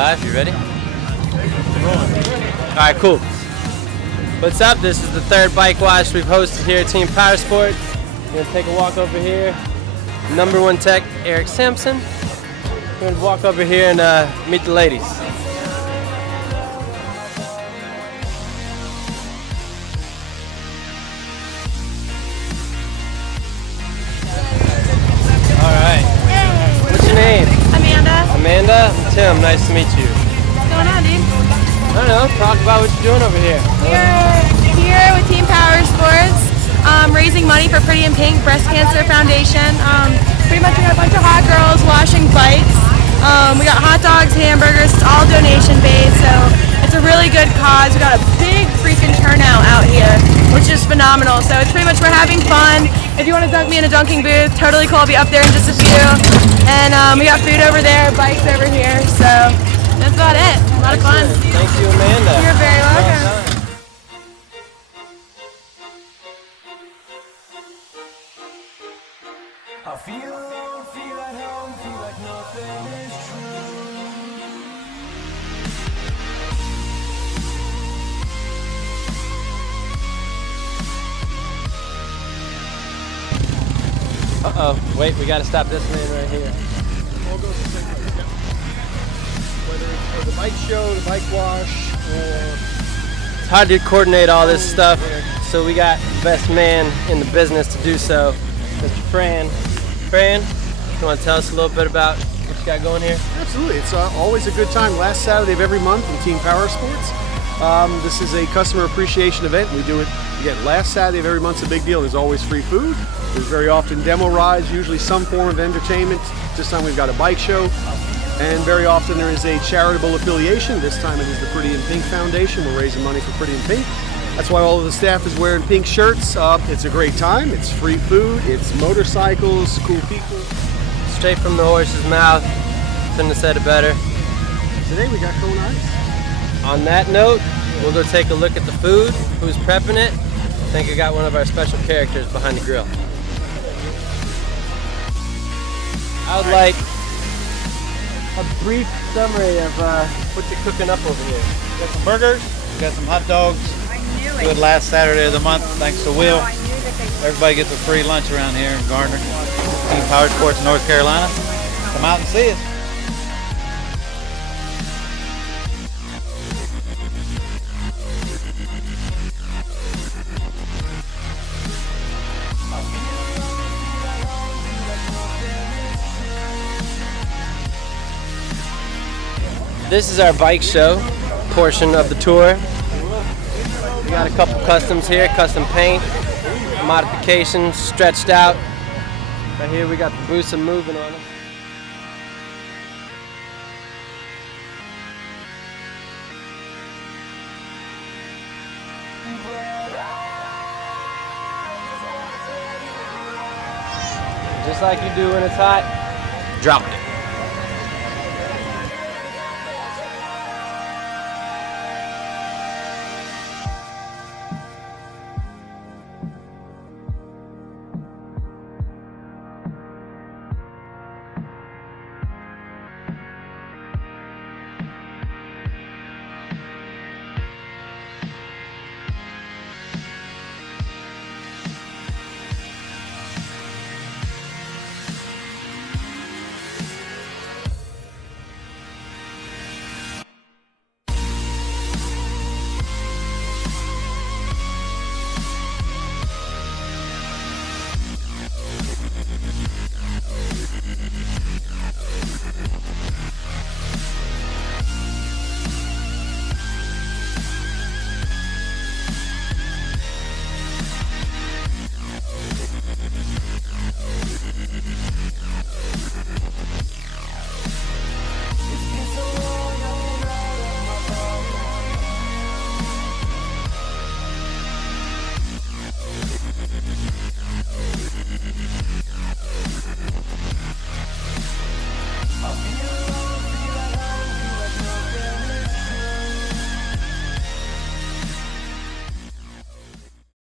live? You ready? Alright, cool. What's up? This is the third bike wash we've hosted here at Team Power Sports. We're gonna take a walk over here. Number one tech, Eric Sampson. We're gonna walk over here and meet the ladies. Alright. What's your name? Amanda. Amanda? Tim, nice to meet you. What's going on, dude? I don't know, talk about what you're doing over here. We're here with Team Power Sports, raising money for Pretty in Pink Breast Cancer Foundation. Pretty much we got a bunch of hot girls washing bikes. We got hot dogs, hamburgers, it's all donation based, so it's a really good cause. We got a big freaking turnout out here, which is phenomenal. So it's pretty much we're having fun. If you want to dunk me in a dunking booth, totally cool. I'll be up there in just a few. And we got food over there, bikes over here, so that's about it. A lot of fun. Thank you, Amanda. You're very welcome. I feel alone, feel at home, feel like nothing is true. Uh-oh, wait, we gotta stop this man right here. Whether it's for the bike show, the bike wash, or... It's hard to coordinate all this stuff, so we got the best man in the business to do so, Mr. Fran. Fran, you want to tell us a little bit about what you got going here? Absolutely, it's always a good time. Last Saturday of every month in Team Power Sports. This is a customer appreciation event. We do it, again, last Saturday of every month's a big deal. There's always free food. There's very often demo rides, usually some form of entertainment. This time we've got a bike show. And very often there is a charitable affiliation. This time it is the Pretty in Pink Foundation. We're raising money for Pretty in Pink. That's why all of the staff is wearing pink shirts. It's a great time. It's free food. It's motorcycles, cool people. Straight from the horse's mouth. Couldn't have said it better. Today we got Cone Ice. On that note, we'll go take a look at the food. Who's prepping it? I think I got one of our special characters behind the grill. I would like a brief summary of what you're cooking up over here. We got some burgers, we got some hot dogs. Good last Saturday of the month, thanks to Will. Everybody gets a free lunch around here in Gardner. Team Power Sports, North Carolina. Come out and see us. This is our bike show portion of the tour. We got a couple customs here, custom paint, modifications, stretched out. Right here we got the Busa moving on them. Just like you do when it's hot, drop it.